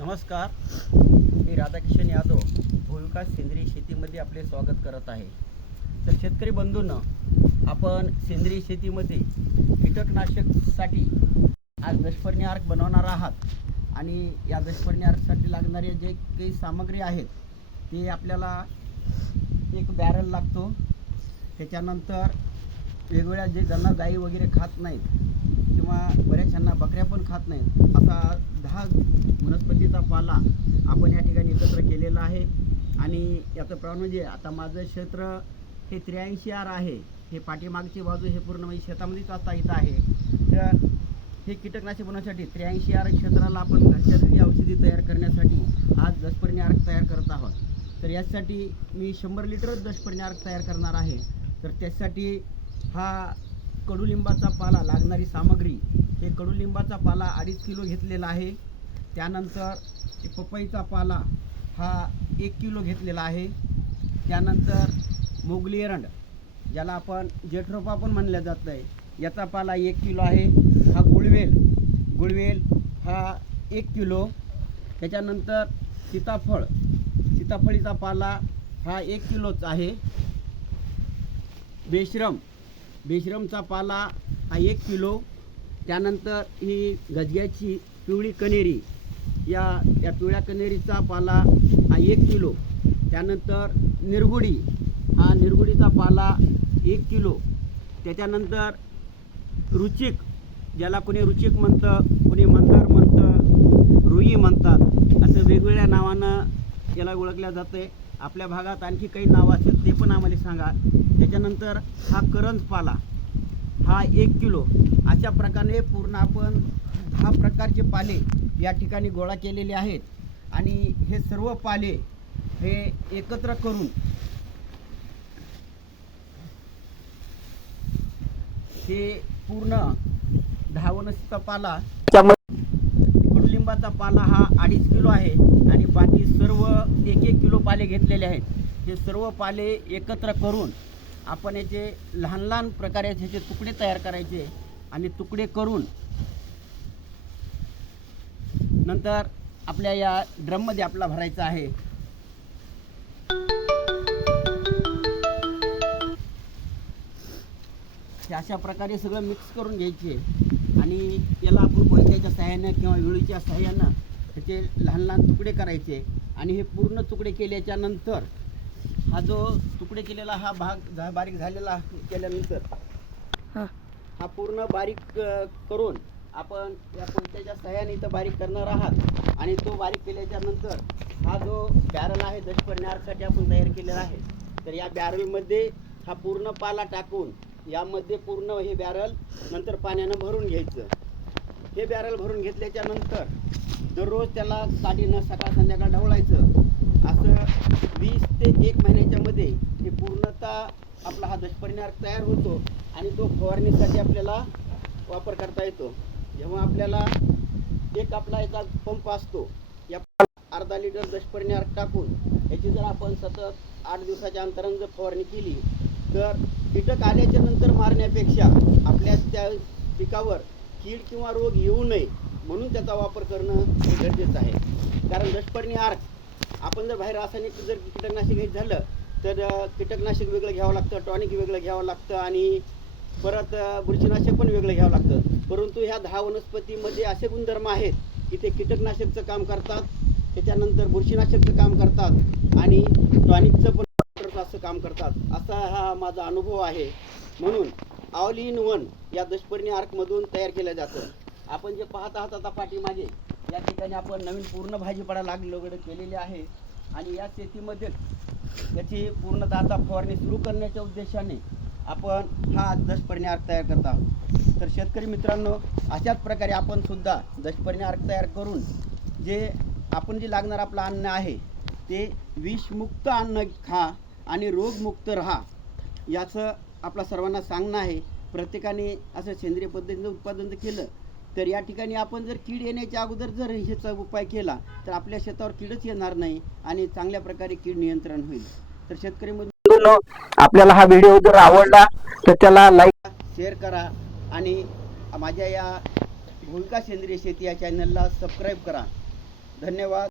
नमस्कार. मी राधाकिशन यादव भूविकास सेंद्रिय शेतीमध्ये आपले स्वागत करत आहे. तर शेतकरी बंधूंनो आपण सेंद्रिय शेतीमध्ये कीटकनाशकसाठी आज दशपर्णी अर्क बनवणार आहात. आणि या दशपर्णी अर्कसाठी लागणारे जे काही सामग्री आहेत ते आपल्याला एक बॅरल लागतो. त्याच्यानंतर वेगवेगळ्या जे ज्यांना गाई वगैरे खात नाहीत किंवा बऱ्याचशांना बकऱ्या पण खात नाहीत असा दहा वनस्पती पाला आपण या ठिकाणी एकत्र केलेला आहे. आणि याचं प्रमाण म्हणजे आता माझं क्षेत्र हे त्र्याऐंशी आर आहे. हे पाठीमागची बाजू हे पूर्ण म्हणजे शेतामध्येच आता इथं आहे. तर हे कीटकनाशक बनवण्यासाठी त्र्याऐंशी आर क्षेत्राला आपण घरच्या औषधी तयार करण्यासाठी आज दशपर्णी अर्क तयार करत आहोत. तर यासाठी मी शंभर लिटरच दशपर्णी अर्क तयार करणार आहे. तर त्यासाठी हा कडुलिंबाचा पाला लागणारी सामग्री हे कडुलिंबाचा पाला अडीच किलो घेतलेला आहे. त्यानंतर की पपईचा पाला हा एक किलो घेतलेला आहे. त्यानंतर मोगली एरंड ज्याला आपण जेठरोपा पण म्हणलं जातं आहे याचा पाला एक किलो आहे. हा गुळवेल गुळवेल हा एक किलो. त्याच्यानंतर सीताफळ सीताफळीचा पाला हा एक किलोच आहे. बेश्रम बेश्रमचा पाला हा एक किलो. त्यानंतर ही गजग्याची पिवळी कनेरी या या पिवळ्या कनेरीचा पाला हा एक किलो. त्यानंतर निरगुडी. हा निरगुडीचा पाला एक किलो. त्याच्यानंतर रुचिक ज्याला कोणी रुचिक म्हणतं कोणी मंदार म्हणतं रुई म्हणतात असं वेगवेगळ्या नावानं याला ओळखल्या जाते. आपल्या भागात आणखी काही नावं असेल ते पण आम्हाला सांगा. त्याच्यानंतर हा करंज पाला हा एक किलो. अशा प्रकारे पूर्ण आपण दहा प्रकारचे पाले या ठिकाणी गोळा केलेले आहेत. आणि हे सर्व पाले हे एकत्र करून हे पूर्ण दहा पाला कडुलिंबाचा पाला हा अडीच किलो आहे आणि बाकी सर्व एक एक किलो पाले घेतलेले आहेत. हे सर्व पाले एकत्र करून आपण याचे लहान लहान प्रकारे ह्याचे तुकडे तयार करायचे आणि तुकडे करून नंतर आपल्या या ड्रममध्ये आपला भरायचा आहे. अशा प्रकारे सगळं मिक्स करून घ्यायचे. आणि याला आपण कोयत्याच्या सहाय्यानं किंवा विळीच्या सहाय्यानं त्याचे लहान लहान तुकडे करायचे. आणि हे पूर्ण तुकडे केल्याच्यानंतर हा जो तुकडे केलेला हा भाग बारीक झालेला केल्यानंतर हा. पूर्ण बारीक करून आपण या कोयत्याच्या सहाय्याने इथं बारीक करणार आहात. आणि तो बारीक केल्याच्यानंतर हा जो बॅरल आहे दशपर्ण्यासाठी आपण तयार केलेला आहे. तर या बॅरलमध्ये हा पूर्ण पाला टाकून यामध्ये पूर्ण हे बॅरल नंतर पाण्यानं भरून घ्यायचं. हे बॅरल भरून घेतल्याच्या नंतर दररोज त्याला काठीनं सकाळ संध्याकाळ ढवळायचं. असं वीस ते एक महिन्याच्या मध्ये हे पूर्णतः आपला हा दशपरिणार तयार होतो आणि तो फवारणीसाठी आपल्याला वापर करता येतो. जेव्हा आपल्याला एक आपला याचा पंप असतो या अर्धा लिटर दशपरिणार टाकून याची जर आपण सतत आठ दिवसाच्या अंतरानं जर फवारणी केली तर कीटक आल्याच्यानंतर मारण्यापेक्षा आपल्या त्या पिकावर कीड किंवा रोग येऊ नये म्हणून त्याचा वापर करणं हे गरजेचं आहे. कारण दशपर्णी आर्क आपण जर बाहेर रासायनिक जर कीटकनाशक घ्यायचं झालं तर कीटकनाशक वेगळं घ्यावं लागतं टॉनिक वेगळं घ्यावं लागतं आणि परत बुरशीनाशक पण वेगळं घ्यावं लागतं. परंतु ह्या दहा वनस्पतीमध्ये असे गुणधर्म आहेत की ते कीटकनाशकचं काम करतात त्याच्यानंतर बुरशीनाशकचं काम करतात आणि टॉनिकचं पण असं काम करतात. असा हा माझा अनुभव आहे. म्हणून ऑल इन वन या दशपर्णी आर्कमधून तयार केलं जातं. आपण जे पाहत आहात आता पाठीमागे या ठिकाणी आपण नवीन पूर्ण भाजीपाला लागलो वगैरे केलेले आहे आणि या शेतीमध्ये याची पूर्णतः आता फवारणी सुरू करण्याच्या उद्देशाने आपण हा दशपर्णी आर्क तयार करत आहोत. तर शेतकरी मित्रांनो अशाच प्रकारे आपण सुद्धा दशपर्णी आर्क तयार करून जे आपण जे लागणार आपलं अन्न आहे ते विषमुक्त अन्न खा आणि रोगमुक्त राहा याचं आपला सर्वांना सांगणं आहे. प्रत्येकाने असं सेंद्रिय पद्धतीनं उत्पादन जर केलं तर या ठिकाणी आपण जर कीड येण्याच्या अगोदर जर ह्याचा उपाय केला तर आपल्या शेतावर कीडच येणार नाही आणि चांगल्या प्रकारे कीड नियंत्रण होईल. तर शेतकरी मित्रांनो, आपल्याला हा व्हिडिओ जर आवडला तर त्याला लाईक शेअर करा आणि माझ्या या भूमिका सेंद्रिय शेती या चॅनलला सबस्क्राईब करा. धन्यवाद.